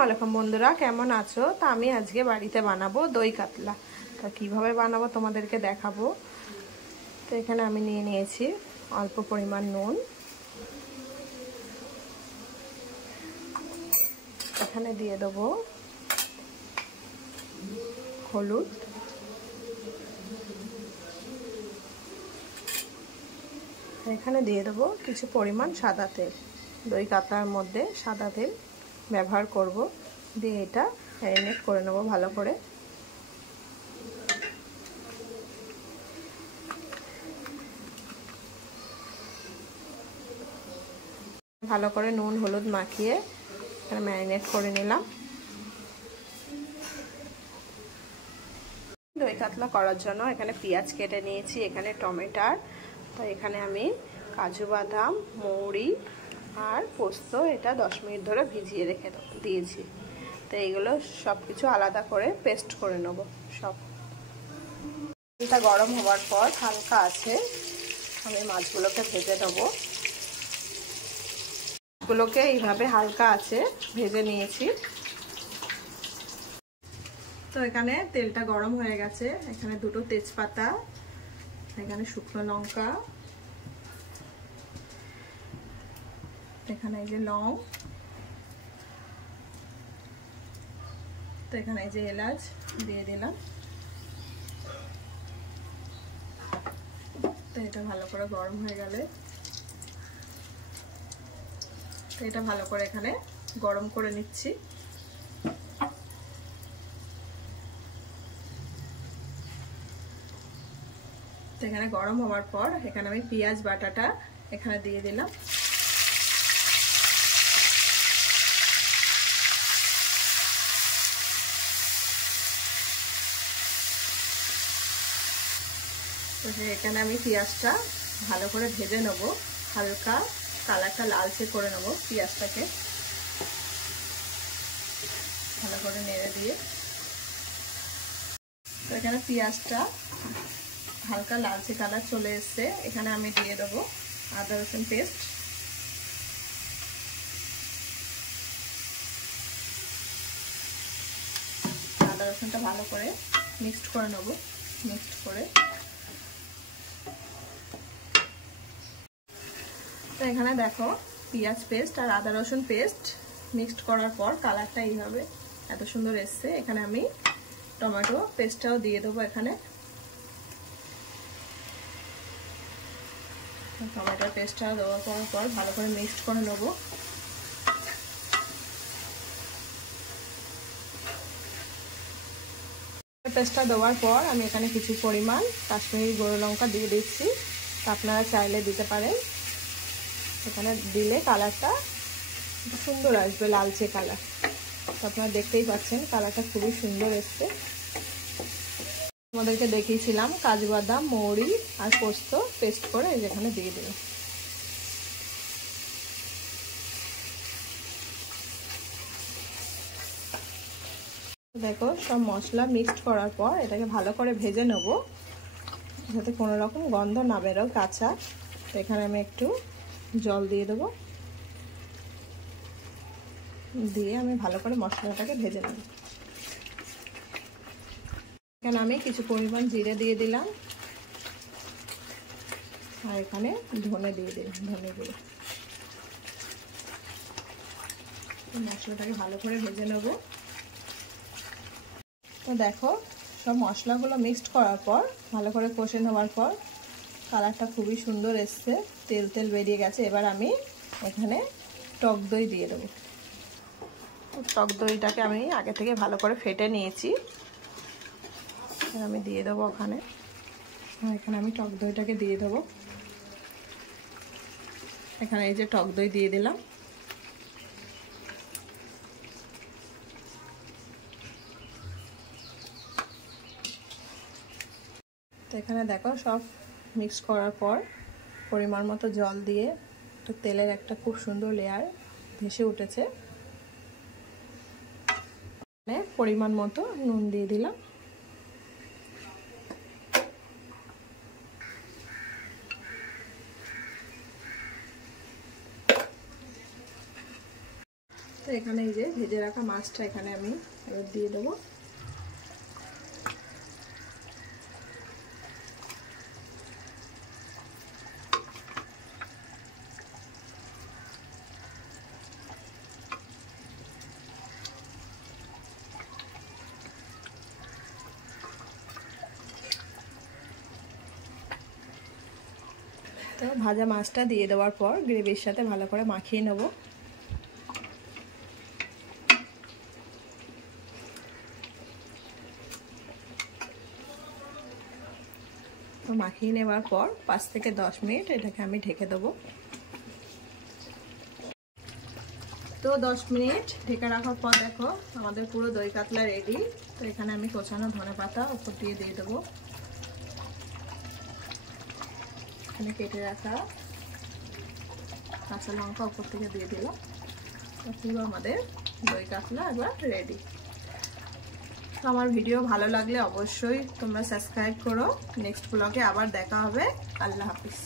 আসসালামু আলাইকুম বন্ধুরা, কেমন আছো? তা আমি আজকে বাড়িতে বানাবো দই কাতলা। তা কিভাবে বানাবো তোমাদেরকে দেখাবো। তো এখানে আমি নিয়ে নিয়েছি অল্প পরিমাণ নুন, এখানে দিয়ে দেবো হলুদ, এখানে দিয়ে দেবো কিছু পরিমাণ সাদা তেল। দই কাতলার মধ্যে সাদা তেল ব্যবহার করব। দিয়ে এটা ম্যারিনেট করে নেবো ভালো করে। ভালো করে নুন হলুদ মাখিয়ে এখানে ম্যারিনেট করে নিলাম। দই কাতলা করার জন্য এখানে পেঁয়াজ কেটে নিয়েছি, এখানে টমেটো, তো এখানে আমি কাজু বাদাম, মৌরি আর পোস্ত এটা 10 মিনিট ধরে ভিজিয়ে রেখে দিয়েছি। তো এইগুলো সব কিছু আলাদা করে পেস্ট করে নেব সব। এটা গরম হওয়ার পর হালকা আছে আমি মাছগুলোকে ভেজে নেবো। মাছগুলোকে এইভাবে হালকা আছে ভেজে নিয়েছি। তো এখানে তেলটা গরম হয়ে গেছে, এখানে দুটো তেজপাতা, এখানে শুকনো লঙ্কা, এখানে এই যে লং, তো এখানে এই যে এলাচ দিয়ে দিলাম। তো এটা ভালো করে গরম হয়ে গেলে তো এটা ভালো করে এখানে গরম করে নিচ্ছি। তো এখানে গরম হওয়ার পর এখানে আমি পেঁয়াজ বাটাটা এখানে দিয়ে দিলাম। তো এখানে আমি পেঁয়াজটা ভালো করে ভেজে নেবো, হালকা কালারটা লালচে করে নেবো পেঁয়াজটাকে ভালো করে নেড়ে দিয়ে। তো এখানে পেঁয়াজটা হালকা লালচে কালার চলে এসছে, এখানে আমি দিয়ে দেবো আদা রসুন পেস্ট। আদা রসুনটা ভালো করে মিক্সড করে নেবো। মিক্সড করে তো এখানে দেখো পেঁয়াজ পেস্ট আর আদা রসুন পেস্ট মিক্সড করার পর কালারটা এইভাবে এত সুন্দর এসছে। এখানে আমি টমেটো পেস্টটাও দিয়ে দেবো। এখানে টমেটো পেস্টটা দেওয়ার পর ভালো করে মিক্সড করে নেবো। পেস্টটা দেওয়ার পর আমি এখানে কিছু পরিমাণ কাশ্মীরি গুঁড়ো লঙ্কা দিয়ে দিচ্ছি। আপনারা চাইলে দিতে পারেন, এখানে দিলে কালারটা সুন্দর আসবে, লালচে কালার। তো আপনারা দেখতেই পাচ্ছেন কালারটা খুবই সুন্দর এসছে। আমাদেরকে দেখিয়েছিলাম কাজু বাদাম, মৌরি আর পোস্ত পেস্ট করে যেখানে দিয়ে দিলাম। দেখো সব মশলা মিক্সড করার পর এটাকে ভালো করে ভেজে নেব যাতে কোনো রকম গন্ধ না বেরো কাঁচা। তো এখানে আমি একটু জল দিয়ে দেবো, দিয়ে আমি ভালো করে মশলাটাকে ভেজে নেব। এখানে আমি কিছু পরিমাণ জিরে দিয়ে দিলাম আর এখানে ধনে দিয়ে দিলাম, ধনে দিয়ে মশলাটাকে ভালো করে ভেজে নেব। তো দেখো সব মশলাগুলো মিক্সড করার পর ভালো করে কষে নেওয়ার পর কালারটা খুবই সুন্দর এসছে, তেল তেল বেরিয়ে গেছে। এবার আমি এখানে টক দই দিয়ে দেবো। টক দইটাকে আমি আগে থেকে ভালো করে ফেটে নিয়েছি, আমি দিয়ে দেবো ওখানে। এখানে আমি টক দইটাকে দিয়ে দেবো। এখানে এই যে টক দই দিয়ে দিলাম। তো এখানে দেখো সব মিক্স করার পর পরিমাণ মতো জল দিয়ে একটু তেলের একটা খুব সুন্দর লেয়ার ভেসে উঠেছে। পরিমাণ মতো নুন দিয়ে দিলাম। তো এখানে এই যে ভেজে রাখা মাছটা এখানে আমি এবার দিয়ে দেবো। তো ভাজা মাছটা দিয়ে দেওয়ার পর গ্রেভির সাথে ভালো করে মাখিয়ে নেব। তো মাখিয়ে নেওয়ার পর 5 থেকে 10 মিনিট এটাকে আমি ঢেকে দেবো। তো 10 মিনিট ঢেকে রাখার পর দেখো আমাদের পুরো দই কাতলা রেডি। তো এখানে আমি কোচানো ধনেপাতা উপর দিয়ে দেবো। এখানে কেটে রাখা কাঁচা লঙ্কা উপর থেকে দিয়ে দিলাম। পুরো আমাদের দই কাতলা একবার রেডি। তো আমার ভিডিও ভালো লাগলে অবশ্যই তোমরা সাবস্ক্রাইব করো। নেক্সট ব্লগে আবার দেখা হবে। আল্লাহ হাফিজ।